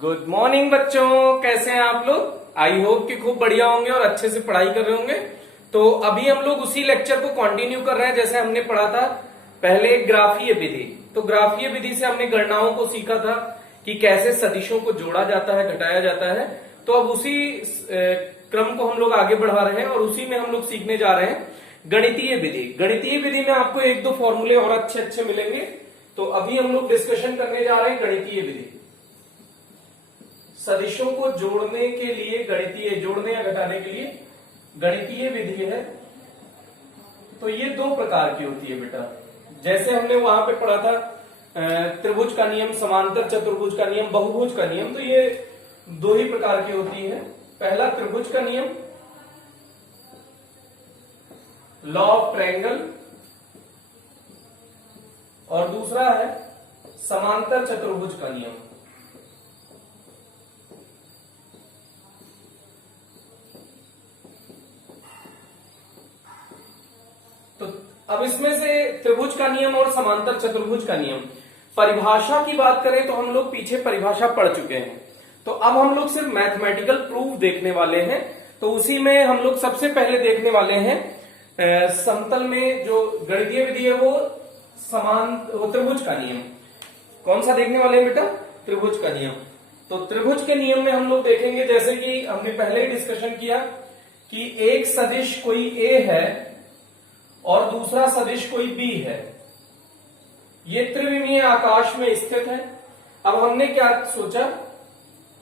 Good morning बच्चों, कैसे हैं आप लोग। आई होप कि खूब बढ़िया होंगे और अच्छे से पढ़ाई कर रहे होंगे। तो अभी हम लोग उसी लेक्चर को कंटिन्यू कर रहे हैं जैसे हमने पढ़ा था पहले ग्राफीय विधि। तो ग्राफीय विधि से हमने गणनाओं को सीखा था कि कैसे सदिशों को जोड़ा जाता है, घटाया जाता है। तो अब उसी क्रम को हम लोग आगे बढ़ा रहे हैं और उसी में हम लोग सीखने जा रहे हैं गणितीय विधि। गणितीय विधि में आपको एक दो फॉर्मूले और अच्छे अच्छे मिलेंगे। तो अभी हम लोग डिस्कशन करने जा रहे हैं गणितीय विधि। सदिशों को जोड़ने के लिए गणितीय, जोड़ने या घटाने के लिए गणितीय विधि है। तो ये दो प्रकार की होती है बेटा। जैसे हमने वहां पे पढ़ा था त्रिभुज का नियम, समांतर चतुर्भुज का नियम, बहुभुज का नियम। तो ये दो ही प्रकार की होती है। पहला त्रिभुज का नियम, लॉ ऑफ ट्रायंगल, और दूसरा है समांतर चतुर्भुज का नियम। तो अब इसमें से त्रिभुज का नियम और समांतर चतुर्भुज का नियम, परिभाषा की बात करें तो हम लोग पीछे परिभाषा पढ़ चुके हैं। तो अब हम लोग सिर्फ मैथमेटिकल प्रूफ देखने वाले हैं। तो उसी में हम लोग सबसे पहले देखने वाले हैं समतल में जो गणितीय विधि है वो त्रिभुज का नियम। कौन सा देखने वाले हैं बेटा? त्रिभुज का नियम। तो त्रिभुज के नियम में हम लोग देखेंगे, जैसे कि हमने पहले ही डिस्कशन किया कि एक सदिश कोई ए है और दूसरा सदिश कोई बी है। ये त्रिविमीय आकाश में स्थित है। अब हमने क्या सोचा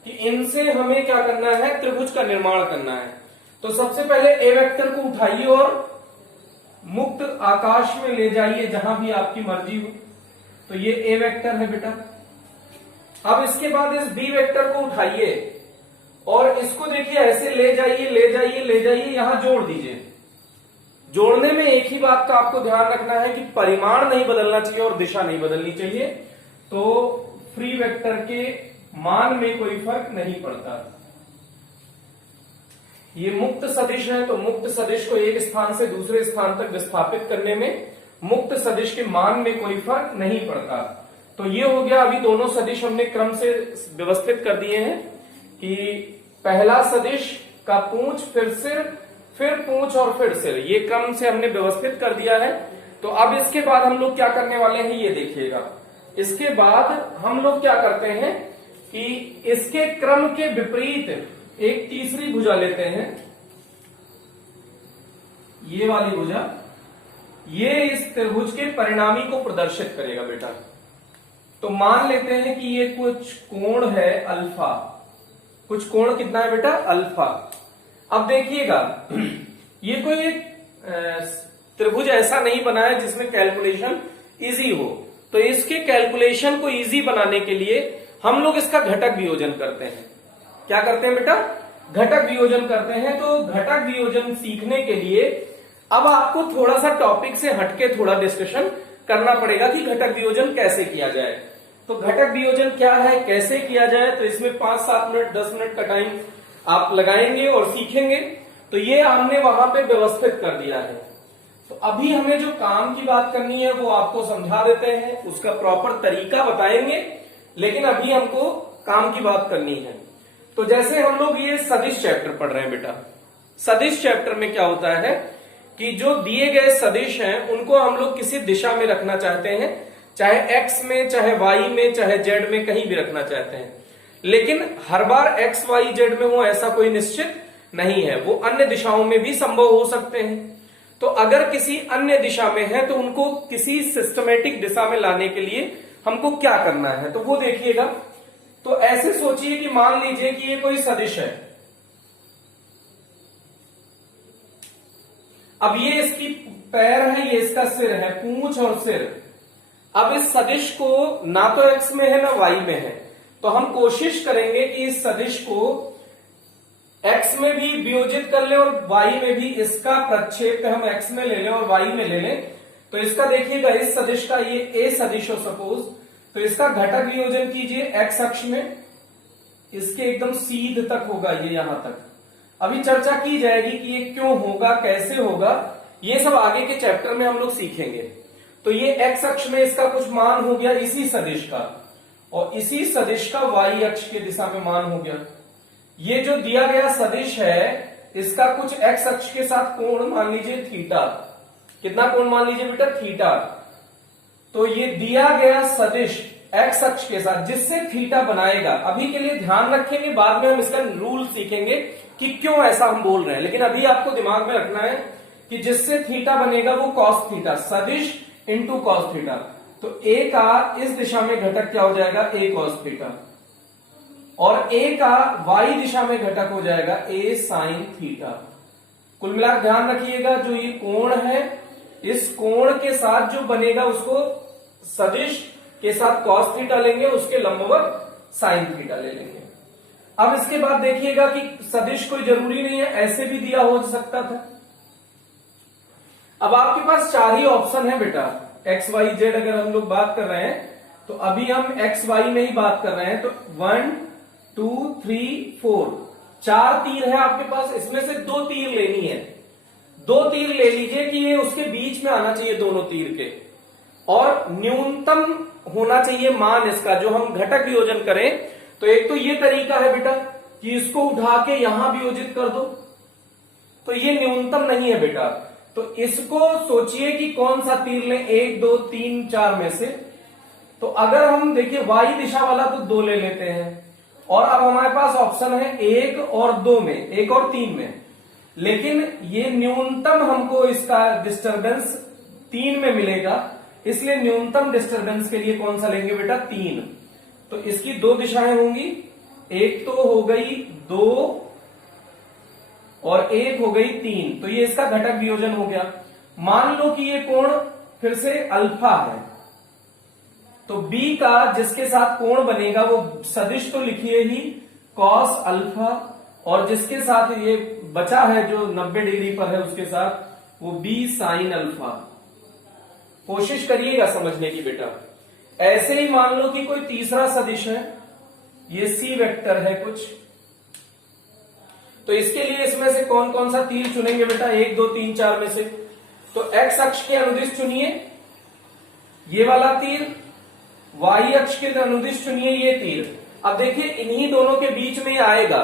कि इनसे हमें क्या करना है, त्रिभुज का निर्माण करना है। तो सबसे पहले ए वेक्टर को उठाइए और मुक्त आकाश में ले जाइए, जहां भी आपकी मर्जी हो। तो ये ए वेक्टर है बेटा। अब इसके बाद इस बी वेक्टर को उठाइए और इसको देखिए ऐसे ले जाइए, ले जाइए, ले जाइए, यहां जोड़ दीजिए। जोड़ने में एक ही बात का आपको ध्यान रखना है कि परिमाण नहीं बदलना चाहिए और दिशा नहीं बदलनी चाहिए। तो फ्री वेक्टर के मान में कोई फर्क नहीं पड़ता। ये मुक्त सदिश है, तो मुक्त सदिश को एक स्थान से दूसरे स्थान तक विस्थापित करने में मुक्त सदिश के मान में कोई फर्क नहीं पड़ता। तो ये हो गया। अभी दोनों सदिश हमने क्रम से व्यवस्थित कर दिए हैं कि पहला सदिश का पूंछ, फिर सिर, फिर पूंछ और फिर सिर। ये क्रम से हमने व्यवस्थित कर दिया है। तो अब इसके बाद हम लोग क्या करने वाले हैं ये देखिएगा। इसके बाद हम लोग क्या करते हैं कि इसके क्रम के विपरीत एक तीसरी भुजा लेते हैं, ये वाली भुजा। ये इस त्रिभुज के परिणामी को प्रदर्शित करेगा बेटा। तो मान लेते हैं कि ये कुछ कोण है अल्फा। कुछ कोण कितना है बेटा? अल्फा। अब देखिएगा, ये कोई एक त्रिभुज ऐसा नहीं बना है जिसमें कैलकुलेशन इजी हो। तो इसके कैलकुलेशन को इजी बनाने के लिए हम लोग इसका घटक वियोजन करते हैं। क्या करते हैं बेटा? घटक वियोजन करते हैं। तो घटक वियोजन सीखने के लिए अब आपको थोड़ा सा टॉपिक से हटके थोड़ा डिस्कशन करना पड़ेगा कि घटक वियोजन कैसे किया जाए। तो घटक वियोजन क्या है, कैसे किया जाए, तो इसमें 5-7 मिनट 10 मिनट का टाइम आप लगाएंगे और सीखेंगे। तो ये हमने वहां पे व्यवस्थित कर दिया है। तो अभी हमें जो काम की बात करनी है वो आपको समझा देते हैं, उसका प्रॉपर तरीका बताएंगे। लेकिन अभी हमको काम की बात करनी है। तो जैसे हम लोग ये सदिश चैप्टर पढ़ रहे हैं बेटा। सदिश चैप्टर में क्या होता है कि जो दिए गए सदिश हैं उनको हम लोग किसी दिशा में रखना चाहते हैं, चाहे एक्स में, चाहे वाई में, चाहे जेड में, कहीं भी रखना चाहते हैं। लेकिन हर बार एक्स वाई जेड में हो ऐसा कोई निश्चित नहीं है। वो अन्य दिशाओं में भी संभव हो सकते हैं। तो अगर किसी अन्य दिशा में है तो उनको किसी सिस्टमेटिक दिशा में लाने के लिए हमको क्या करना है, तो वो देखिएगा। तो ऐसे सोचिए कि मान लीजिए कि ये कोई सदिश है। अब ये इसकी पैर है, ये इसका सिर है, पूंछ और सिर। अब इस सदिश को ना तो एक्स में है ना वाई में है। तो हम कोशिश करेंगे कि इस सदिश को एक्स में भी वियोजित कर ले और वाई में भी। इसका प्रक्षेप हम एक्स में ले लें और वाई में ले लें। तो इसका देखिएगा, इस सदिश का ये ए सदिश हो सपोज, तो इसका घटक वियोजन कीजिए एक्स अक्ष में। इसके एकदम सीध तक होगा ये यहां तक। अभी चर्चा की जाएगी कि ये क्यों होगा, कैसे होगा, ये सब आगे के चैप्टर में हम लोग सीखेंगे। तो ये एक्स अक्ष में इसका कुछ मान हो गया इसी सदिश का, और इसी सदिश का वाई अक्ष की दिशा में मान हो गया। ये जो दिया गया सदिश है इसका कुछ एक्स अक्ष के साथ कोण मान लीजिए थीटा। कितना कोण मान लीजिए बेटा? थीटा। तो ये दिया गया सदिश एक्स अक्ष के साथ जिससे थीटा बनाएगा, अभी के लिए ध्यान रखेंगे, बाद में हम इसका रूल सीखेंगे कि क्यों ऐसा हम बोल रहे हैं, लेकिन अभी आपको दिमाग में रखना है कि जिससे थीटा बनेगा वो कॉस थीटा, सदिश इंटू कॉस थीटा। तो ए का इस दिशा में घटक क्या हो जाएगा? ए कॉस थीटा, और ए का वाई दिशा में घटक हो जाएगा ए साइन थीटा। कुल मिलाकर ध्यान रखिएगा, जो ये कोण है इस कोण के साथ जो बनेगा उसको सदिश के साथ कॉस थीटा लेंगे, उसके लंबवत साइन थीटा ले लेंगे। अब इसके बाद देखिएगा कि सदिश कोई जरूरी नहीं है, ऐसे भी दिया हो सकता था। अब आपके पास चार ही ऑप्शन है बेटा, एक्स वाई जेड अगर हम लोग बात कर रहे हैं तो अभी हम एक्स वाई में ही बात कर रहे हैं। तो 1 2 3 4 चार तीर है आपके पास, इसमें से दो तीर लेनी है। दो तीर ले लीजिए कि ये उसके बीच में आना चाहिए दोनों तीर के, और न्यूनतम होना चाहिए मान इसका जो हम घटक वियोजन करें। तो एक तो ये तरीका है बेटा कि इसको उठा के यहां वियोजित कर दो, तो ये न्यूनतम नहीं है बेटा। तो इसको सोचिए कि कौन सा तीर लें, 1 2 3 4 में से। तो अगर हम देखिए वाई दिशा वाला तो 2 ले लेते हैं, और अब हमारे पास ऑप्शन है 1 और 2 में, 1 और 3 में, लेकिन ये न्यूनतम हमको इसका डिस्टरबेंस 3 में मिलेगा, इसलिए न्यूनतम डिस्टरबेंस के लिए कौन सा लेंगे बेटा? 3। तो इसकी दो दिशाएं होंगी, एक तो हो गई 2 और एक हो गई 3। तो ये इसका घटक वियोजन हो गया। मान लो कि ये कोण फिर से अल्फा है, तो बी का जिसके साथ कोण बनेगा वो सदिश तो लिखिए ही कॉस अल्फा, और जिसके साथ ये बचा है जो 90 डिग्री पर है उसके साथ वो बी साइन अल्फा। कोशिश करिएगा समझने की बेटा। ऐसे ही मान लो कि कोई तीसरा सदिश है, ये सी वेक्टर है कुछ, तो इसके लिए इसमें से कौन कौन सा तीर चुनेंगे बेटा? 1 2 3 4 में से। तो एक्स अक्ष के अनुदिश चुनिए ये वाला तीर, वाई अक्ष के अनुदिश चुनिए ये तीर। अब देखिए इन्हीं दोनों के बीच में आएगा।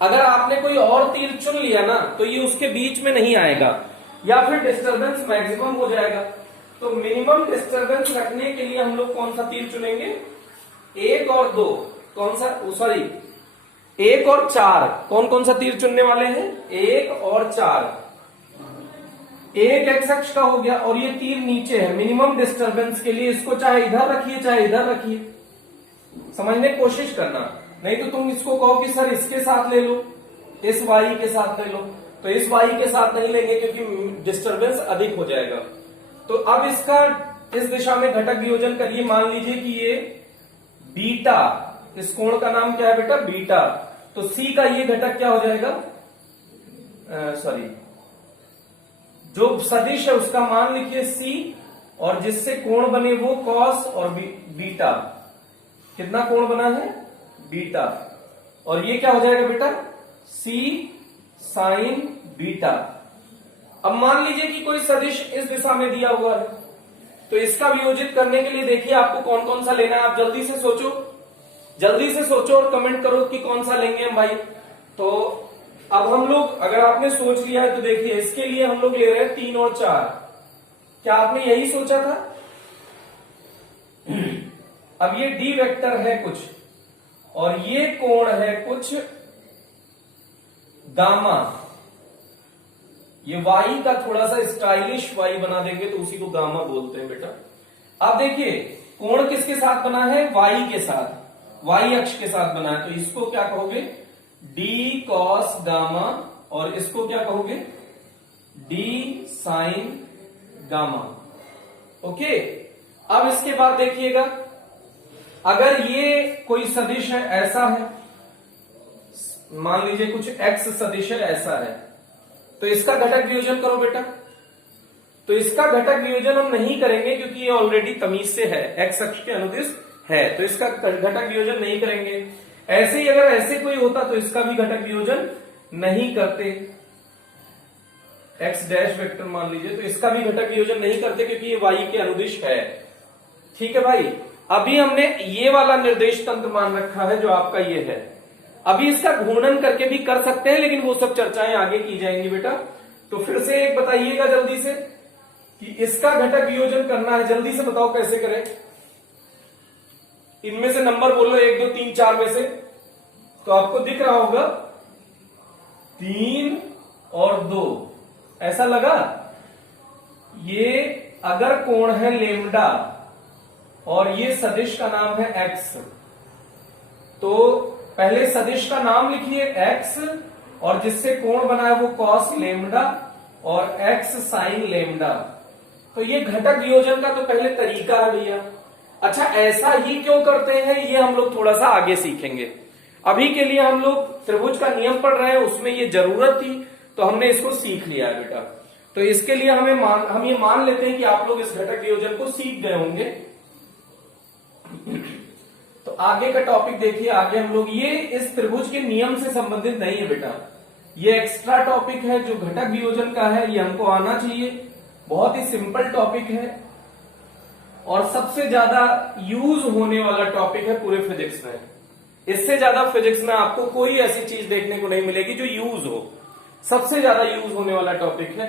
अगर आपने कोई और तीर चुन लिया ना तो ये उसके बीच में नहीं आएगा, या फिर डिस्टरबेंस मैक्सिमम हो जाएगा। तो मिनिमम डिस्टरबेंस रखने के लिए हम लोग कौन सा तीर चुनेंगे? 1 और 2, कौन सा, सॉरी 1 और 4, कौन कौन सा तीर चुनने वाले हैं? 1 और 4। एक एक्स अक्ष का हो गया, और ये तीर नीचे है मिनिमम डिस्टरबेंस के लिए, इसको चाहे इधर रखिए चाहे इधर रखिए, समझने की कोशिश करना। नहीं तो तुम इसको कहो कि सर इसके साथ ले लो, इस वाई के साथ ले लो, तो इस वाई के साथ नहीं लेंगे क्योंकि डिस्टरबेंस अधिक हो जाएगा। तो अब इसका इस दिशा में घटक वियोजन करिए। मान लीजिए कि ये बीटा, इस कोण का नाम क्या है बेटा? बीटा। तो सी का ये घटक क्या हो जाएगा? सॉरी, जो सदिश है उसका मान लिखिए सी, और जिससे कोण बने वो कॉस और बीटा। कितना कोण बना है? बीटा। और ये क्या हो जाएगा बेटा? सी साइन बीटा। अब मान लीजिए कि कोई सदिश इस दिशा में दिया हुआ है, तो इसका वियोजित करने के लिए देखिए आपको कौन कौन सा लेना है। आप जल्दी से सोचो, जल्दी से सोचो और कमेंट करो कि कौन सा लेंगे हम भाई। तो अब हम लोग, अगर आपने सोच लिया है तो देखिए इसके लिए हम लोग ले रहे हैं 3 और 4। क्या आपने यही सोचा था? अब ये डी वेक्टर है कुछ, और ये कोण है कुछ गामा। ये वाई का थोड़ा सा स्टाइलिश वाई बना देंगे तो उसी को गामा बोलते हैं बेटा। अब देखिए कोण किसके साथ बना है? वाई के साथ, वाई अक्ष के साथ बना है, तो इसको क्या कहोगे? डी कॉस गामा, और इसको क्या कहोगे? D sign gamma. ओके। अब इसके बाद देखिएगा, अगर ये कोई सदिश है, ऐसा है, मान लीजिए कुछ एक्स सदिश है, ऐसा है, तो इसका घटक वियोजन करो बेटा। तो इसका घटक वियोजन हम नहीं करेंगे क्योंकि ये ऑलरेडी तमीज से है, एक्स अक्ष के अनुदिश है, तो इसका घटक वियोजन नहीं करेंगे। ऐसे ही अगर ऐसे कोई होता तो इसका भी घटक वियोजन नहीं करते। एक्स डैश वेक्टर मान लीजिए, तो इसका भी घटक वियोजन नहीं करते क्योंकि ये वाई के अनुदिश है। ठीक है भाई। अभी हमने ये वाला निर्देश तंत्र मान रखा है जो आपका ये है। अभी इसका घूर्णन करके भी कर सकते हैं, लेकिन वो सब चर्चाएं आगे की जाएंगी बेटा। तो फिर से एक बताइएगा जल्दी से कि इसका घटक वियोजन करना है, जल्दी से बताओ कैसे करें। इनमें से नंबर बोलो 1 2 3 4 में से। तो आपको दिख रहा होगा 3 और 2, ऐसा लगा। ये अगर कोण है लेमडा और ये सदिश का नाम है एक्स, तो पहले सदिश का नाम लिखिए एक्स, और जिससे कोण बना है वो कॉस लेमडा और एक्स साइन लेमडा। तो ये घटक वियोजन का तो पहले तरीका है भैया। अच्छा, ऐसा ही क्यों करते हैं ये हम लोग थोड़ा सा आगे सीखेंगे। अभी के लिए हम लोग त्रिभुज का नियम पढ़ रहे हैं, उसमें ये जरूरत थी तो हमने इसको सीख लिया है बेटा। तो इसके लिए हम ये मान लेते हैं कि आप लोग इस घटक वियोजन को सीख गए होंगे। तो आगे का टॉपिक देखिए। आगे हम लोग ये इस त्रिभुज के नियम से संबंधित नहीं है बेटा, ये एक्स्ट्रा टॉपिक है जो घटक वियोजन का है, ये हमको आना चाहिए। बहुत ही सिंपल टॉपिक है और सबसे ज्यादा यूज होने वाला टॉपिक है पूरे फिजिक्स में। इससे ज्यादा फिजिक्स में आपको कोई ऐसी चीज देखने को नहीं मिलेगी जो यूज हो। सबसे ज्यादा यूज होने वाला टॉपिक है।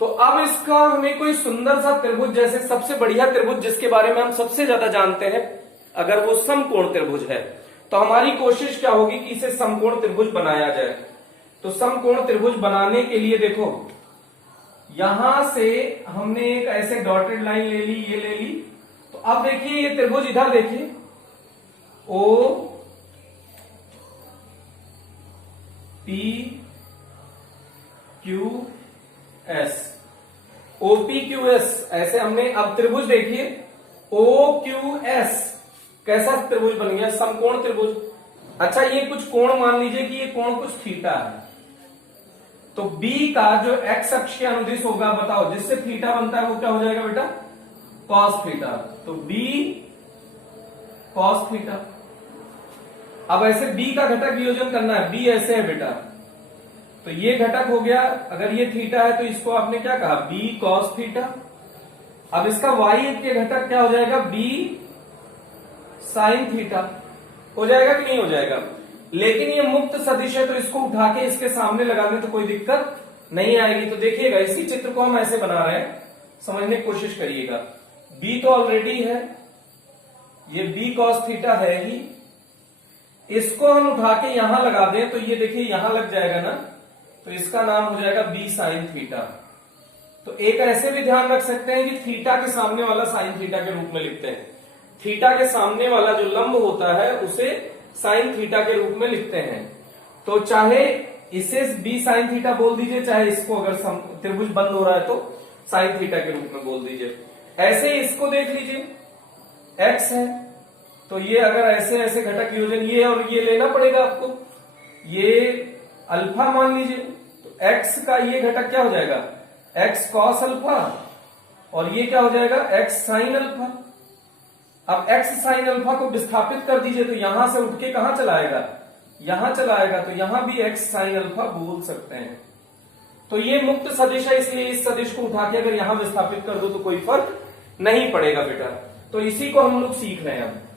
तो अब इसका हमें कोई सुंदर सा त्रिभुज, जैसे सबसे बढ़िया त्रिभुज जिसके बारे में हम सबसे ज्यादा जानते हैं, अगर वो समकोण त्रिभुज है, तो हमारी कोशिश क्या होगी कि इसे समकोण त्रिभुज बनाया जाए। तो समकोण त्रिभुज बनाने के लिए देखो, यहां से हमने एक ऐसे डॉटेड लाइन ले ली, ये ले ली। तो अब देखिए ये त्रिभुज इधर देखिए, O P Q S, OPQS, ऐसे हमने अब त्रिभुज देखिए OQS, कैसा त्रिभुज बन गया, समकोण त्रिभुज। अच्छा, ये कुछ कोण मान लीजिए कि ये कोण कुछ थीटा है, तो B का जो x अक्ष के अनुदिश होगा, बताओ जिससे थीटा बनता है वो क्या हो जाएगा बेटा, cos थीटा। तो B cos थीटा। अब ऐसे B का घटक वियोजन करना है, B ऐसे है बेटा, तो ये घटक हो गया। अगर ये थीटा है तो इसको आपने क्या कहा, B cos थीटा। अब इसका y के घटक क्या हो जाएगा, B sin थीटा। हो जाएगा कि नहीं हो जाएगा। लेकिन ये मुक्त सदिश है तो इसको उठा के इसके सामने लगा दें तो कोई दिक्कत नहीं आएगी। तो देखिएगा, इसी चित्र को हम ऐसे बना रहे हैं, समझने की कोशिश करिएगा। B तो ऑलरेडी है, ये B cos थीटा है ही, इसको हम उठा के यहां लगा दें तो ये देखिए यहां लग जाएगा ना, तो इसका नाम हो जाएगा B sin थीटा। तो एक ऐसे भी ध्यान रख सकते हैं कि थीटा के सामने वाला साइन थीटा के रूप में लिखते हैं। थीटा के सामने वाला जो लंब होता है उसे साइन थीटा के रूप में लिखते हैं। तो चाहे इसे B sin थीटा बोल दीजिए, चाहे इसको अगर त्रिभुज बंद हो रहा है तो साइन थीटा के रूप में बोल दीजिए। ऐसे इसको देख लीजिए, x है तो ये अगर ऐसे ऐसे घटक वियोजन, ये और ये लेना पड़ेगा आपको, ये अल्फा मान लीजिए, तो x का ये घटक क्या हो जाएगा, x cos अल्फा, और ये क्या हो जाएगा, x sin अल्फा। अब x sin अल्फा को विस्थापित कर दीजिए तो यहां से उठ के कहां चला आएगा, यहां चला आएगा, तो यहां भी x sin अल्फा बोल सकते हैं। तो ये मुक्त सदिश है, इसलिए इस सदिश को उठा के अगर यहां विस्थापित कर दो तो कोई फर्क नहीं पड़ेगा बेटा। तो इसी को हम लोग सीख रहे हैं।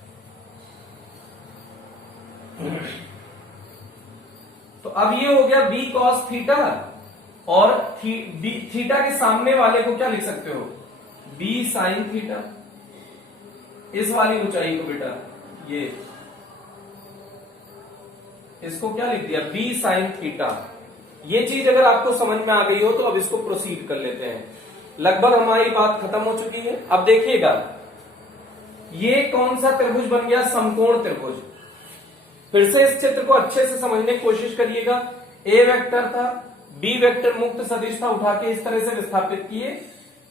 तो अब ये हो गया B cos थीटा, और थीटा के सामने वाले को क्या लिख सकते हो, B sin थीटा। इस वाली ऊंचाई को बेटा, ये इसको क्या लिख दिया, B sin थीटा। ये चीज अगर आपको समझ में आ गई हो तो अब इसको प्रोसीड कर लेते हैं। लगभग हमारी बात खत्म हो चुकी है। अब देखिएगा, ये कौन सा त्रिभुज बन गया, समकोण त्रिभुज। फिर से इस चित्र को अच्छे से समझने की कोशिश करिएगा। ए वेक्टर था, बी वेक्टर मुक्त सदिश था, उठा के इस तरह से विस्थापित किए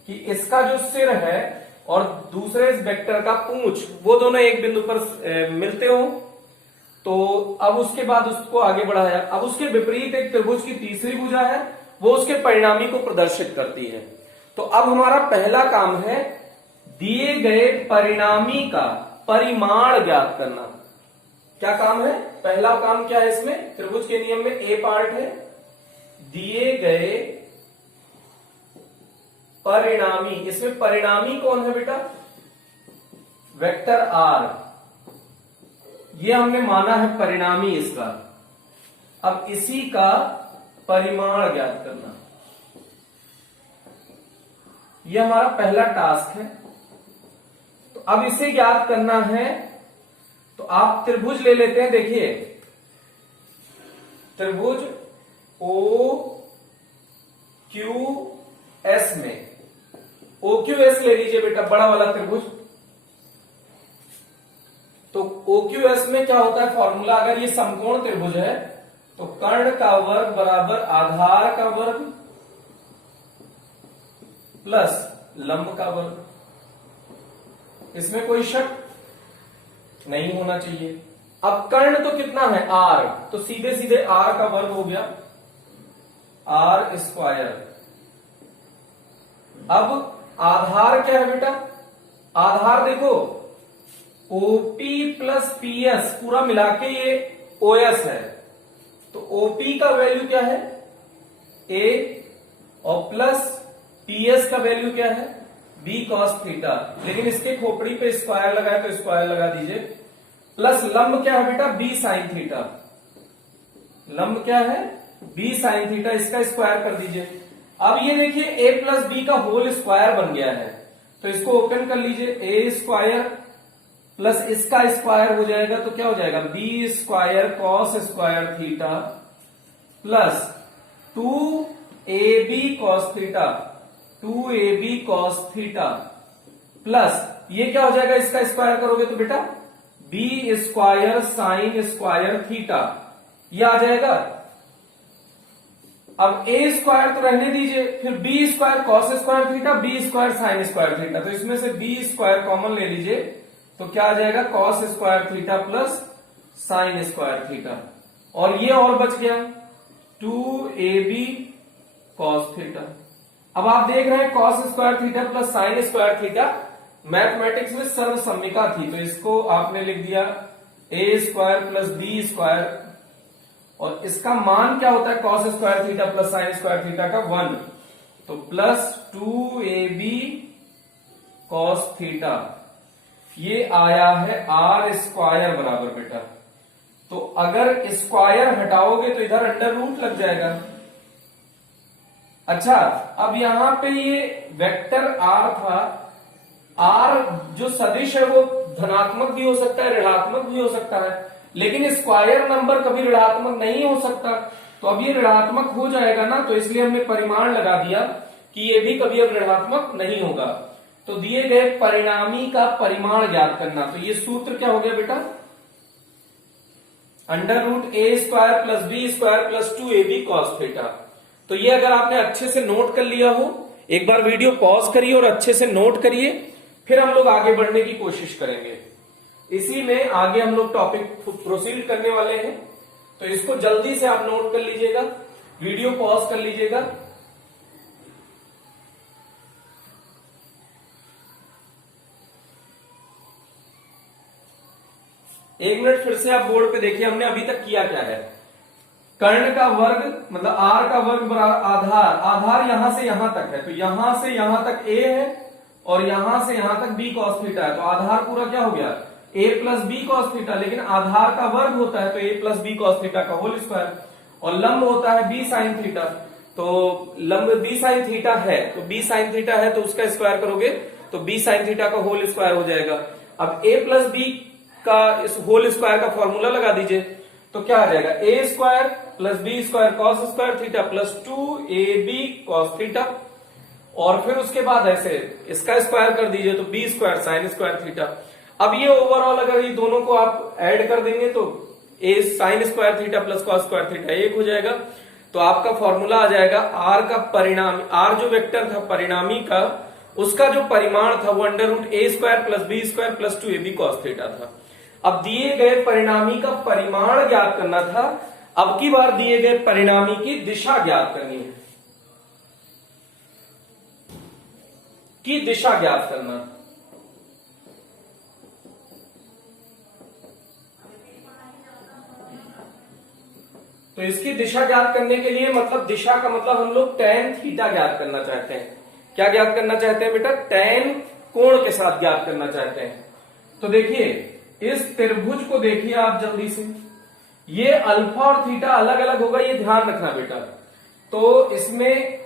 कि इसका जो सिर है और दूसरे इस वेक्टर का पूंछ, वो दोनों एक बिंदु पर मिलते हो। तो अब उसके बाद उसको आगे बढ़ाया। अब उसके विपरीत एक त्रिभुज की तीसरी भुजा है, वो उसके परिणामी को प्रदर्शित करती है। तो अब हमारा पहला काम है दिए गए परिणामी का परिमाण ज्ञात करना। क्या काम है, पहला काम क्या है इसमें, त्रिभुज के नियम में ए पार्ट है, दिए गए परिणामी। इसमें परिणामी कौन है बेटा, वेक्टर आर, ये हमने माना है परिणामी इसका। अब इसी का परिमाण ज्ञात करना, ये हमारा पहला टास्क है। तो अब इसे ज्ञात करना है, तो आप त्रिभुज ले लेते हैं। देखिए त्रिभुज ओ क्यू एस में, ओ क्यू एस ले लीजिए बेटा, बड़ा वाला त्रिभुज। तो ओ क्यू एस में क्या होता है फॉर्मूला, अगर ये समकोण त्रिभुज है तो कर्ण का वर्ग बराबर आधार का वर्ग प्लस लंब का वर्ग, इसमें कोई शक नहीं होना चाहिए। अब कर्ण तो कितना है आर, तो सीधे सीधे आर का वर्ग हो गया, आर स्क्वायर। अब आधार क्या है बेटा, आधार देखो ओपी प्लस पीएस पूरा मिला के ये ओएस है, तो ओपी का वैल्यू क्या है ए, और प्लस पीएस का वैल्यू क्या है बी कॉस थीटा। लेकिन इसके खोपड़ी पे स्क्वायर लगाए तो स्क्वायर लगा दीजिए, प्लस लंब क्या है बेटा बी साइन थीटा, लंब क्या है बी साइन थीटा, इसका स्क्वायर कर दीजिए। अब ये देखिए ए प्लस बी का होल स्क्वायर बन गया है, तो इसको ओपन कर लीजिए, ए स्क्वायर प्लस इसका स्क्वायर हो जाएगा, तो क्या हो जाएगा b square cos square theta plus 2ab cos theta, 2ab cos theta plus ये क्या हो जाएगा, इसका स्क्वायर करोगे तो बेटा b square sine square theta, ये आ जाएगा। अब ए स्क्वायर तो रहने दीजिए, फिर b square cos square theta, b square sine square theta, तो इसमें से बी स्क्वायर कॉमन ले लीजिए, तो क्या आ जाएगा cos square theta plus sign square theta, और ये और बच गया 2ab कॉस थीटा। अब आप देख रहे हैं cos square theta plus sign square theta mathematics में सर्वसम्मिका थी, तो इसको आपने लिख दिया ए स्क्वायर प्लस बी स्क्वायर, और इसका मान क्या होता है cos square theta plus sign square theta का 1, तो प्लस 2ab कॉस थीटा, ये आया है आर स्क्वायर बराबर बेटा। तो अगर स्क्वायर हटाओगे तो इधर अंडर रूट लग जाएगा। अच्छा, अब यहां पे ये वेक्टर आर था, आर जो सदिश है वो धनात्मक भी हो सकता है ऋणात्मक भी हो सकता है, लेकिन स्क्वायर नंबर कभी ऋणात्मक नहीं हो सकता, तो अब ये ऋणात्मक हो जाएगा ना, तो इसलिए हमने परिमाण लगा दिया कि ये भी कभी अब ऋणात्मक नहीं होगा। तो दिए गए परिणामी का परिमाण ज्ञात करना, तो ये सूत्र क्या हो गया बेटा under root A square plus B square plus 2ab cos theta. तो ये अगर आपने अच्छे से नोट कर लिया हो, एक बार वीडियो पॉज करिए और अच्छे से नोट करिए, फिर हम लोग आगे बढ़ने की कोशिश करेंगे। इसी में आगे हम लोग टॉपिक प्रोसीड करने वाले हैं, तो इसको जल्दी से आप नोट कर लीजिएगा, वीडियो पॉज कर लीजिएगा। एक मिनट फिर से आप बोर्ड पे देखिए हमने अभी तक किया क्या है। कर्ण का वर्ग मतलब आर का वर्ग बराबर आधार, आधार यहां से यहां तक है, तो यहां से यहां तक ए है और यहां से यहां तक बी कॉस थीटा है, तो आधार पूरा क्या हो गया ए प्लस बी कॉस थीटा, लेकिन आधार का वर्ग होता है तो ए प्लस बी कॉस थीटा का होल स्क्वायर, और लंब होता है बी साइन थीटा, तो लंब बी साइन थीटा है, तो बी साइन थीटा है तो उसका स्क्वायर करोगे तो बी साइन थीटा का होल स्क्वायर हो जाएगा। अब ए प्लस बी का इस होल स्क्वायर का फॉर्मूला लगा दीजिए, तो क्या आ जाएगा A square plus B square cos square theta plus 2ab cos theta, और फिर उसके बाद ऐसे इसका स्क्वायर कर दीजिए तो b square sine square theta. अब ये ओवरऑल अगर ये दोनों को आप ऐड कर देंगे तो A sine square theta plus cos square theta एक हो जाएगा, तो आपका फॉर्मूला आ जाएगा आर का परिणाम, आर जो वेक्टर था परिणामी का, उसका जो परिमाण था वो under root A square plus B square plus 2ab cos theta था। अब दिए गए परिणामी का परिमाण ज्ञात करना था, अब की बार दिए गए परिणामी की दिशा ज्ञात करनी है, की दिशा ज्ञात करना। तो इसकी दिशा ज्ञात करने के लिए मतलब दिशा का मतलब हम लोग tan थीटा ज्ञात करना चाहते हैं। क्या ज्ञात करना चाहते हैं बेटा, tan कोण के साथ ज्ञात करना चाहते हैं। तो देखिए इस त्रिभुज को देखिए आप जल्दी से, ये अल्फा और थीटा अलग अलग होगा, ये ध्यान रखना बेटा। तो इसमें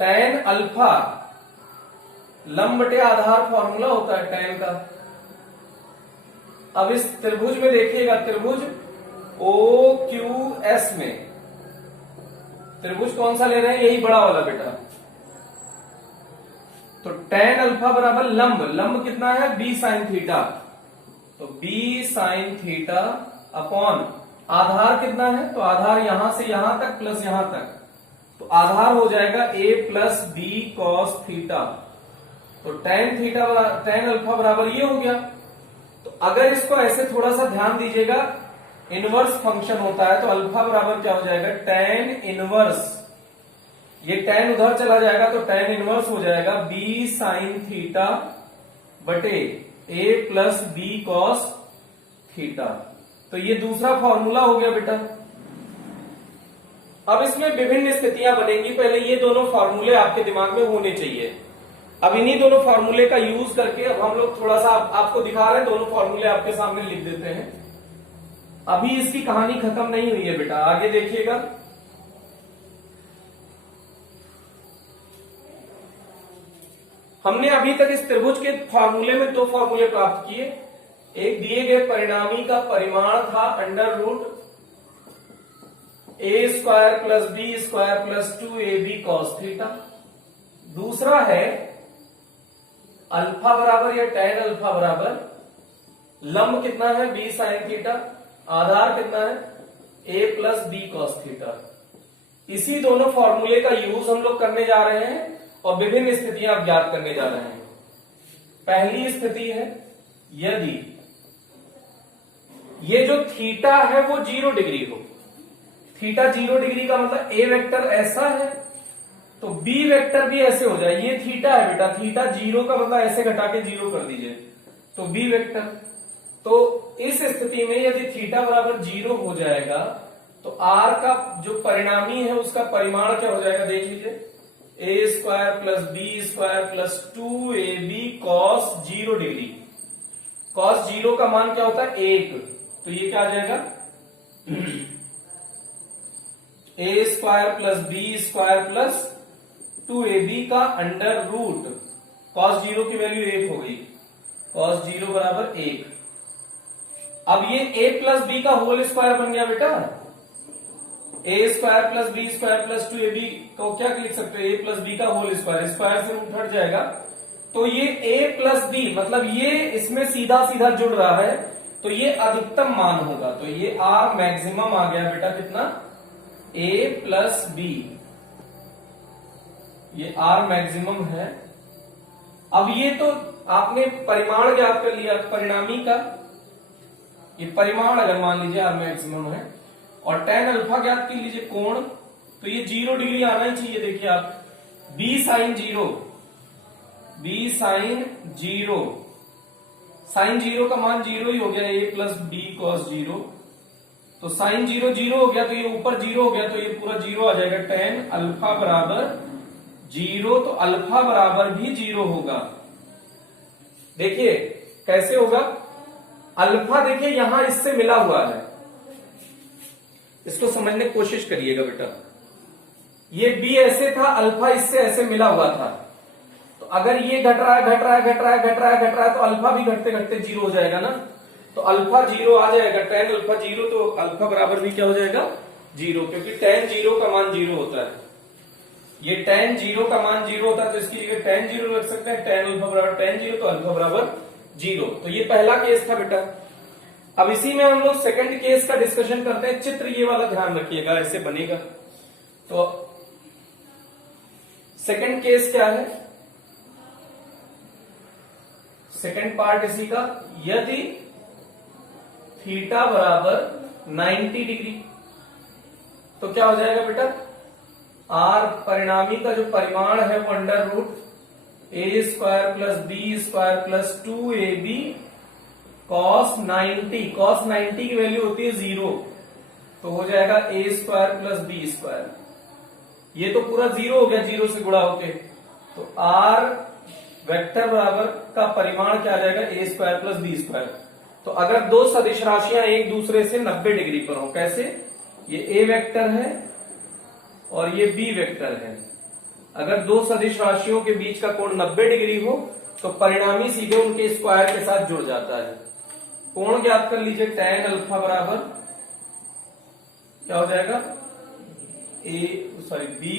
tan अल्फा लंब बटे आधार फॉर्मूला होता है tan का। अब इस त्रिभुज में देखिएगा, त्रिभुज OQS में त्रिभुज कौन सा ले रहे हैं, यही बड़ा वाला बेटा। तो tan अल्फा बराबर लंब, लंब कितना है b sin थीटा, तो b sin थीटा अपॉन आधार कितना है, तो आधार यहां से यहां तक प्लस यहां तक, तो आधार हो जाएगा a plus b cos theta. तो tan अल्फा बराबर ये हो गया। तो अगर इसको ऐसे थोड़ा सा ध्यान दीजिएगा, इनवर्स फंक्शन होता है, तो अल्फा बराबर क्या हो जाएगा, tan इनवर्स, ये tan उधर चला जाएगा तो tan इनवर्स हो जाएगा b sin थीटा बटे a plus b cos theta. तो ये दूसरा फॉर्मूला हो गया बेटा। अब इसमें विभिन्न स्थितियां बनेंगी, पहले ये दोनों फॉर्मूले आपके दिमाग में होने चाहिए। अब इन्हीं दोनों फॉर्मूले का यूज करके अब हम लोग थोड़ा सा आपको दिखा रहे हैं, दोनों फॉर्मूले आपके सामने लिख देते हैं। अभी इसकी कहानी खत्म नहीं हुई है बेटा, आगे देखिएगा। हमने अभी तक इस त्रिभुज के फॉर्मूले में दो फॉर्मूले प्राप्त किए। एक दिए गए परिणामी का परिमाण था under root a square plus b square plus 2ab cos theta. दूसरा है अल्फा बराबर या tan अल्फा बराबर लंब कितना है b sin थीटा, आधार कितना है a plus b cos theta. इसी दोनों फॉर्मूले का यूज हम लोग करने जा रहे हैं और विभिन्न स्थितियां आप ज्ञात करने जा रहे हैं। पहली स्थिति है यदि ये जो थीटा है वो 0 डिग्री हो। थीटा 0 डिग्री का मतलब a वेक्टर ऐसा है तो b वेक्टर भी ऐसे हो जाए। ये थीटा है बेटा, थीटा 0 का मतलब ऐसे घटा के 0 कर दीजिए तो b वेक्टर। तो इस स्थिति में यदि थीटा बराबर 0 हो जाएगा तो r का जो परिणामी है उसका परिमाण क्या हो जाएगा, देख लीजिए a square plus b square plus 2ab cos 0 degree. cos 0 का मान क्या होता है 1, तो ये क्या आ जाएगा a square plus b square plus 2ab का अंडर रूट, cos 0 की वैल्यू 1 हो गई, cos 0 बराबर 1। अब ये a प्लस b का होल स्क्वायर बन गया बेटा। a square plus b square plus 2ab को क्या लिख सकते हो, a प्लस b का होल स्क्वायर, स्क्वायर से रूट हट जाएगा तो ये a प्लस b मतलब ये इसमें सीधा सीधा जुड़ रहा है तो ये अधिकतम मान होगा। तो ये r मैक्सिमम आ गया बेटा कितना, a प्लस b, ये r मैक्सिमम है। अब ये तो आपने परिमाण ज्ञात कर लिया परिणामी का, ये परिमाण अगर मान लीजिए r मैक्सिमम है और tan अल्फा ज्ञात कर लीजिए कोण, तो ये 0 डिग्री आना ही चाहिए। देखिए आप b sine 0, b sine 0, sine 0 का मान 0 ही हो गया, a प्लस b cos 0, तो साइन 0 0 हो गया तो ये ऊपर 0 हो गया तो ये पूरा 0 आ जाएगा। tan अल्फा बराबर 0, तो अल्फा बराबर भी 0 होगा। देखिए कैसे होगा, अल्फा देखिए यहां इससे मिला हुआ है, इसको समझने की कोशिश करिएगा बेटा। ये b ऐसे था, अल्फा इससे ऐसे मिला हुआ था, तो अगर ये घट रहा है घट रहा है घट रहा है घट रहा है घट रहा है तो अल्फा भी घटते घटते 0 हो जाएगा ना, तो अल्फा 0 आ जाएगा, tan अल्फा 0, तो अल्फा बराबर भी क्या हो जाएगा 0, क्योंकि tan 0 का मान 0 होता है। ये tan 0 का मान 0 होता है तो इसकी जगह tan 0 रख सकते हैं, tan अल्फा बराबर tan 0, तो अल्फा बराबर 0। तो ये पहला केस था बेटा। अब इसी में हम लोग सेकंड केस का डिस्कशन करते हैं। चित्र ये वाला ध्यान रखिएगा, ऐसे बनेगा। तो सेकंड केस क्या है, सेकंड पार्ट इसी का, यदि थीटा बराबर 90 डिग्री तो क्या हो जाएगा बेटा, r परिणामी का जो परिमाण है वो under root a square plus b square plus 2ab cos 90, cos 90 की वैल्यू होती है 0, तो हो जाएगा a square plus b square. ये तो पूरा 0 हो गया, 0 से गुणा होके, तो r वेक्टर बराबर का परिमाण क्या आ जाएगा, A square plus B square. तो अगर दो सदिश राशियां एक दूसरे से 90 डिग्री पर हो, कैसे, ये ए वेक्टर है और ये बी वेक्टर है, अगर दो सदिश राशियों के बीच का कोण 90 डिग्री हो तो परिणामी सीधे उनके स्क्वायर के साथ जुड़ जाता है। कोण ज्ञात कर लीजिए, tan अल्फा बराबर क्या हो जाएगा, बी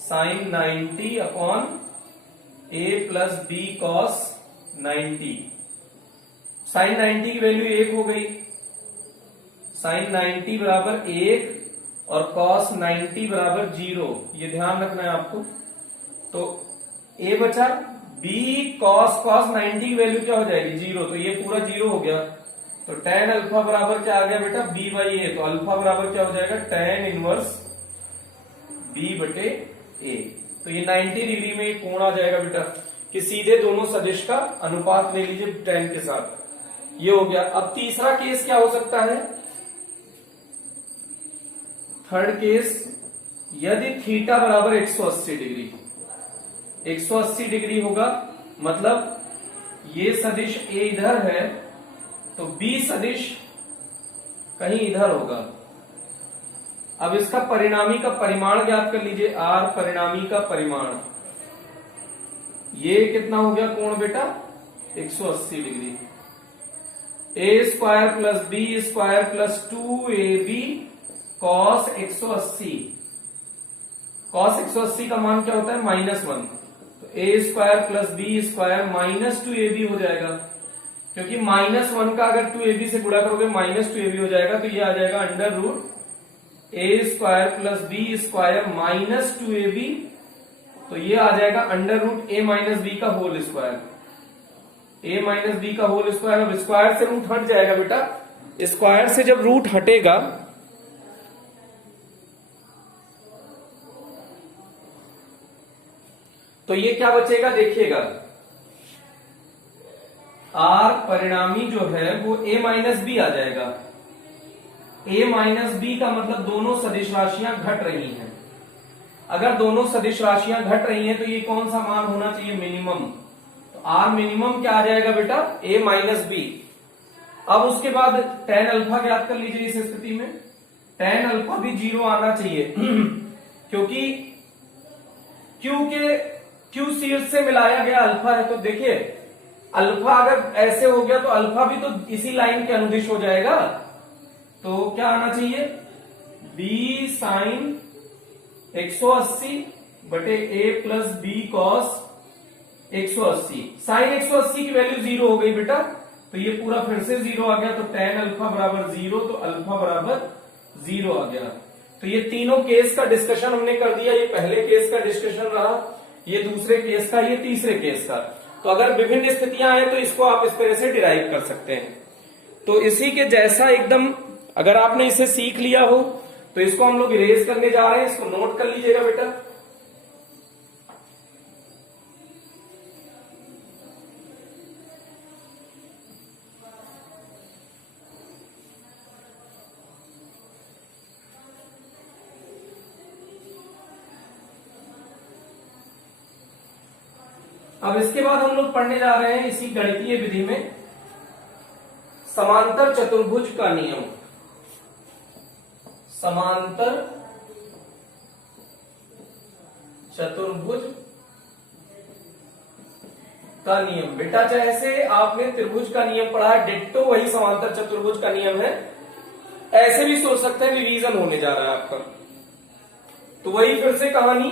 साइन 90 अपॉन ए प्लस बी कॉस 90। साइन 90 की वैल्यू 1 हो गई, साइन 90 बराबर 1 और कॉस 90 बराबर 0, ये ध्यान रखना है आपको। तो ए बचा, बी कॉस 90 की वैल्यू क्या हो जाएगी 0, तो ये पूरा 0 हो गया। तो tan अल्फा बराबर क्या आ गया बेटा, बी बाई ए। तो अल्फा बराबर क्या हो जाएगा, tan इनवर्स बी बटे ए। तो ये 90 डिग्री में कोण आ जाएगा बेटा, कि सीधे दोनों सदिश का अनुपात ले लीजिए tan के साथ, ये हो गया। अब तीसरा केस क्या हो सकता है, थर्ड केस, यदि थीटा बराबर 180 डिग्री, 180 डिग्री होगा, मतलब ये सदिश ए इधर है तो बी सदिश कहीं इधर होगा। अब इसका परिणामी का परिमाण ज्ञात कर लीजिए, आर परिणामी का परिमाण, ये कितना हो गया कोण बेटा, 180 degree. A square plus B square plus 2ab cos 180, cos 180 का मान क्या होता है, -1। तो A square plus B square -2ab हो जाएगा, क्योंकि -1 का अगर 2ab से गुणा करोगे -2ab हो जाएगा, तो ये आ जाएगा under root A square plus B square -2ab, तो ये आ जाएगा under root A minus B का whole square, A minus B का होल स्क्वायर। अब स्क्वायर से रूट हट जाएगा बेटा, स्क्वायर से जब रूट हटेगा तो ये क्या बचेगा, देखिएगा, आर परिणामी जो है वो ए माइनस बी आ जाएगा। ए माइनस बी का मतलब दोनों सदिश राशियां घट रही हैं। अगर दोनों सदिश राशियां घट रही हैं तो ये कौन सा मान होना चाहिए, मिनिमम। तो आर मिनिमम क्या आ जाएगा बेटा, ए माइनस बी। अब उसके बाद tan अल्फा ज्ञात कर लीजिए। इस स्थिति में tan अल्फा भी 0 आना चाहिए क्योंकि क्यू शीर्ष से मिलाया गया अल्फा है। तो देखिए, अल्फा अगर ऐसे हो गया तो अल्फा भी तो इसी लाइन के अनुदिश हो जाएगा, तो क्या आना चाहिए, बी साइन 180 बटे ए प्लस बी कॉस 180। साइन 180 की वैल्यू 0 हो गई बेटा, तो ये पूरा फिर से 0 आ गया। तो tan अल्फा बराबर 0, तो अल्फा बराबर 0 आ गया। तो ये तीनों केस का डिस्कशन हमने कर दिया। ये पहले केस का डिस्कशन रहा, ये दूसरे केस का, ये तीसरे केस का। तो अगर विभिन्न स्थितियां आए तो इसको आप इस तरह से डिराइव कर सकते हैं। तो इसी के जैसा एकदम, अगर आपने इसे सीख लिया हो तो इसको हम लोग इरेज करने जा रहे हैं, इसको नोट कर लीजिएगा बेटा। अब इसके बाद हम लोग पढ़ने जा रहे हैं इसी गणितीय विधि में समांतर चतुर्भुज का नियम। समांतर चतुर्भुज का नियम। बेटा जैसे आपने त्रिभुज का नियम पढ़ा है, डिट्टो वही समांतर चतुर्भुज का नियम है। ऐसे भी सोच सकते हैं, रिवीजन होने जा रहा है आपका। तो वही फिर से कहानी,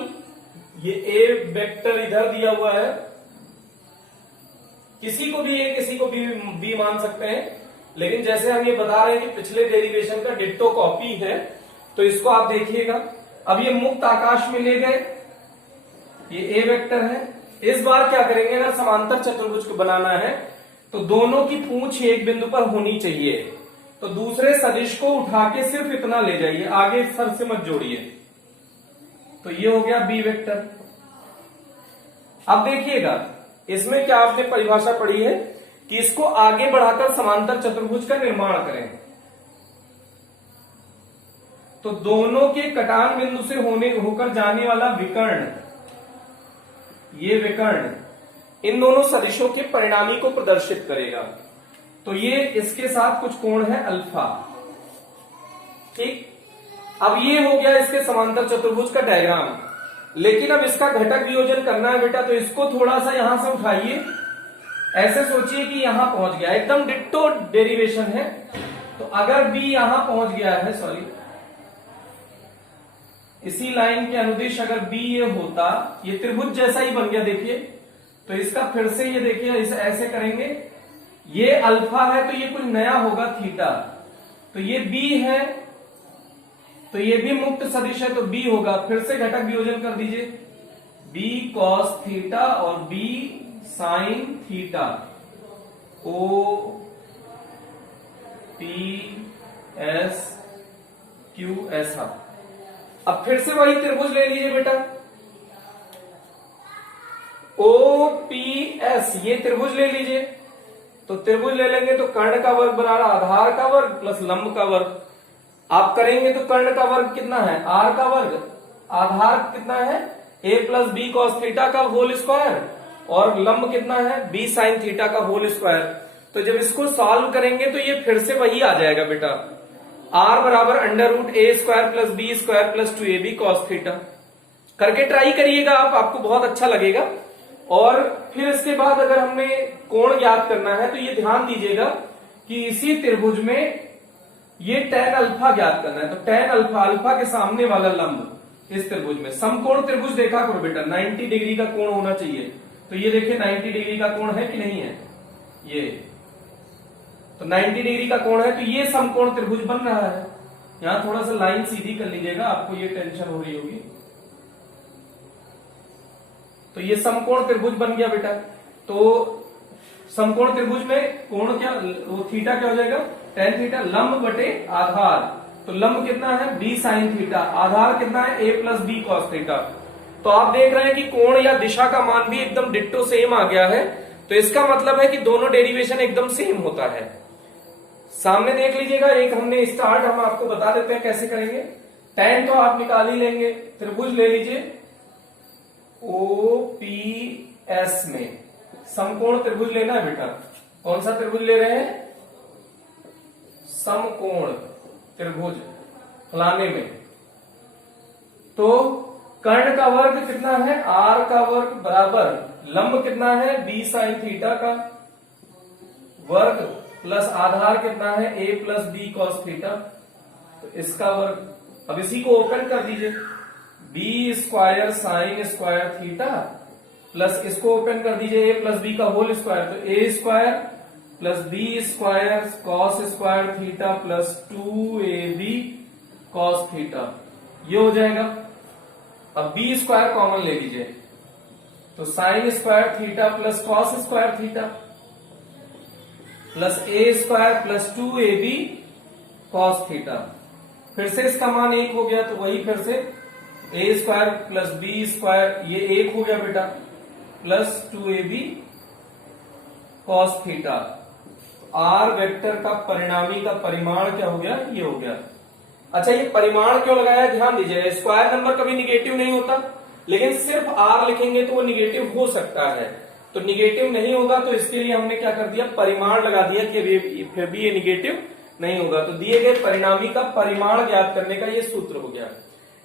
ये ए वेक्टर इधर दिया हुआ है, किसी को भी ए किसी को भी बी मान सकते हैं, लेकिन जैसे हम ये बता रहे हैं कि पिछले डेरिवेशन का डिट्टो कॉपी है, तो इसको आप देखिएगा। अब ये मुक्त आकाश में ले गए, ये ए वेक्टर है। इस बार क्या करेंगे, अगर समांतर चतुर्भुज को बनाना है तो दोनों की पूंछ एक बिंदु पर होनी चाहिए। तो दूसरे सदिश को उठा के सिर्फ इतना ले जाइए, आगे सर से मत जोड़िए। तो ये हो गया बी वेक्टर। अब देखिएगा, इसमें क्या आपने परिभाषा पढ़ी है कि इसको आगे बढ़ाकर समांतर चतुर्भुज का निर्माण करें। तो दोनों के कटान बिंदु से होकर जाने वाला विकर्ण, ये विकर्ण इन दोनों सदिशों के परिणामी को प्रदर्शित करेगा। तो ये इसके साथ कुछ कोण है अल्फा। ठीक, अब ये हो गया इसके समांतर चतुर्भुज का डायग्राम। लेकिन अब इसका घटक वियोजन करना है बेटा, तो इसको थोड़ा सा यहां से उठाइए, ऐसे सोचिए कि यहां पहुंच गया, एकदम डिट्टो डेरिवेशन है। तो अगर बी यहां पहुंच गया है, सॉरी, इसी लाइन के अनुदिश अगर बी ये होता, ये त्रिभुज जैसा ही बन गया देखिए। तो इसका फिर से ये देखिए, इसे ऐसे करेंगे, ये अल्फा है तो ये कुछ नया होगा थीटा, तो ये बी है तो ये भी मुक्त सदिश है तो बी होगा। फिर से घटक वियोजन कर दीजिए, बी कॉस थीटा और b sine theta, O P S Q ऐसा। अब फिर से वही त्रिभुज ले लीजिए बेटा, ओ पी एस, ये त्रिभुज ले लीजिए। तो त्रिभुज ले लेंगे तो कर्ण का वर्ग बराबर आधार का वर्ग प्लस लंब का वर्ग। आप करेंगे तो कर्ण का वर्ग कितना है, आर का वर्ग, आधार कितना है, A plus B cos theta का होल स्क्वायर, और लंब कितना है, बी साइन थीटा का होल स्क्वायर। तो जब इसको सॉल्व करेंगे तो ये फिर से वही आ जाएगा बेटा, आर बराबर under root A square plus B square plus 2ab cos theta. करके ट्राई करिएगा आप, आपको बहुत अच्छा लगेगा। और फिर इसके बाद अगर हमने कोण ज्ञात करना है तो ये ध्यान दीजिएगा कि इसी त्रिभुज में ये tan अल्फा ज्ञात करना है। तो tan अल्फा, अल्फा के सामने वाला लंब इस त्रिभुज में, समकोण त्रिभुज देखा करो बेटा, 90 डिग्री का कोण होना चाहिए। तो ये देखिए 90 डिग्री का कोण है कि नहीं है, ये तो 90 डिग्री का कोण है, तो ये समकोण त्रिभुज बन रहा है। यहां थोड़ा सा लाइन सीधी कर लीजिएगा, आपको ये टेंशन हो रही होगी। तो ये समकोण त्रिभुज बन गया बेटा। तो समकोण त्रिभुज में कोण क्या, वो थीटा क्या हो जाएगा, tan थीटा, लंब बटे आधार। तो लंब कितना है, b साइन थीटा, आधार कितना है, a plus B cos theta. तो आप देख रहे हैं कि कोण या दिशा का मान भी एकदम डिट्टो सेम आ गया है। तो इसका मतलब है कि दोनों डेरिवेशन एकदम सेम होता है। सामने देख लीजिएगा, एक हमने स्टार्ट, हम आपको बता देते हैं कैसे करेंगे। tan तो आप निकाल ही लेंगे, त्रिभुज ले लीजिए OPS में समकोण त्रिभुज लेना है बेटा। कौन सा त्रिभुज ले रहे हैं, समकोण त्रिभुज फलाने में। तो कर्ण का वर्ग कितना है, आर का वर्ग बराबर लंब कितना है, बी साइन थीटा का वर्ग प्लस आधार कितना है, A plus B cos theta, तो इसका वर्ग। अब इसी को ओपन कर दीजिए, B square sine square theta plus इसको ओपन कर दीजिए, ए प्लस बी का होल स्क्वायर, तो A square plus B square cos square theta plus 2ab cos theta, ये हो जाएगा। अब बी स्क्वायर कॉमन ले लीजिए, तो sine square theta plus cos square theta plus A square plus 2ab cos theta. फिर से इसका मान 1 हो गया, तो वही फिर से a square plus B square, ये 1 हो गया बेटा, plus 2ab cos theta. R vector का परिणामी का परिमाण क्या हो गया, ये हो गया। अच्छा, ये परिमाण क्यों लगाया, ध्यान दीजिए, स्क्वायर नंबर कभी निगेटिव नहीं होता, लेकिन सिर्फ आर लिखेंगे तो वो निगेटिव हो सकता है। तो निगेटिव नहीं होगा, तो इसके लिए हमने क्या कर दिया, परिमाण लगा दिया कि फिर भी ये निगेटिव नहीं होगा। तो दिए गए परिणामी का परिमाण ज्ञात करने का ये सूत्र हो गया।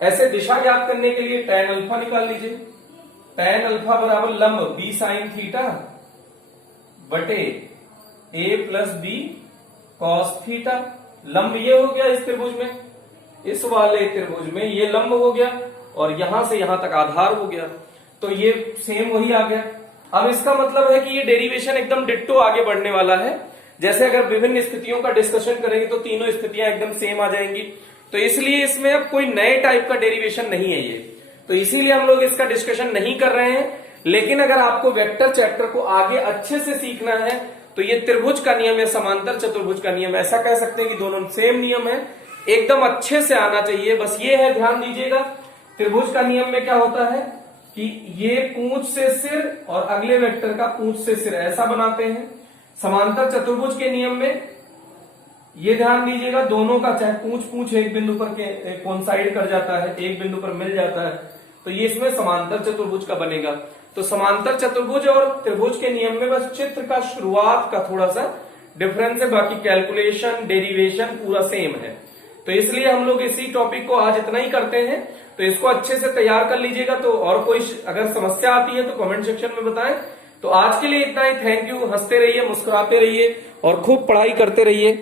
ऐसे दिशा ज्ञात करने के लिए tan अल्फा निकाल लीजिए, tan अल्फा बराबर लंब b साइन थीटा बटे a plus B cos theta. लंब ये हो गया इस त्रिभुज में, इस वाले त्रिभुज में ये लंब हो गया, और यहां से यहां तक आधार हो गया, तो ये सेम वही आ गया। अब इसका मतलब है कि ये डेरिवेशन एकदम डिट्टो आगे बढ़ने वाला है। जैसे अगर विभिन्न स्थितियों का डिस्कशन करेंगे तो तीनों स्थितियां एकदम सेम आ जाएंगी। तो इसलिए इसमें अब कोई नए टाइप का डेरिवेशन नहीं है ये, तो इसीलिए हम लोग इसका डिस्कशन नहीं कर रहे हैं। लेकिन अगर आपको वेक्टर चैप्टर को आगे अच्छे से सीखना है तो ये त्रिभुज का नियम या समांतर चतुर्भुज का नियम, ऐसा कह सकते हैं कि दोनों सेम नियम है, एकदम अच्छे से आना चाहिए। बस ये है, ध्यान दीजिएगा, त्रिभुज का नियम में क्या होता है कि ये पूंछ से सिर और अगले वेक्टर का पूंछ से सिर ऐसा बनाते हैं। समांतर चतुर्भुज के नियम में ये ध्यान दीजिएगा, दोनों का चाहे पूंछ पूंछ एक बिंदु पर कोइंसाइड कर जाता है, एक बिंदु पर मिल जाता है, तो ये इसमें समांतर चतुर्भुज का बनेगा। तो समांतर चतुर्भुज और त्रिभुज के नियम में बस चित्र का शुरुआत का थोड़ा सा डिफरेंस है, बाकी कैलकुलेशन डेरिवेशन पूरा सेम है। तो इसलिए हम लोग इसी टॉपिक को आज इतना ही करते हैं। तो इसको अच्छे से तैयार कर लीजिएगा। तो और कोई अगर समस्या आती है तो कमेंट सेक्शन में बताएं। तो आज के लिए इतना ही। Thank you. हंसते रहिए, मुस्कुराते रहिए और खूब पढ़ाई करते रहिए।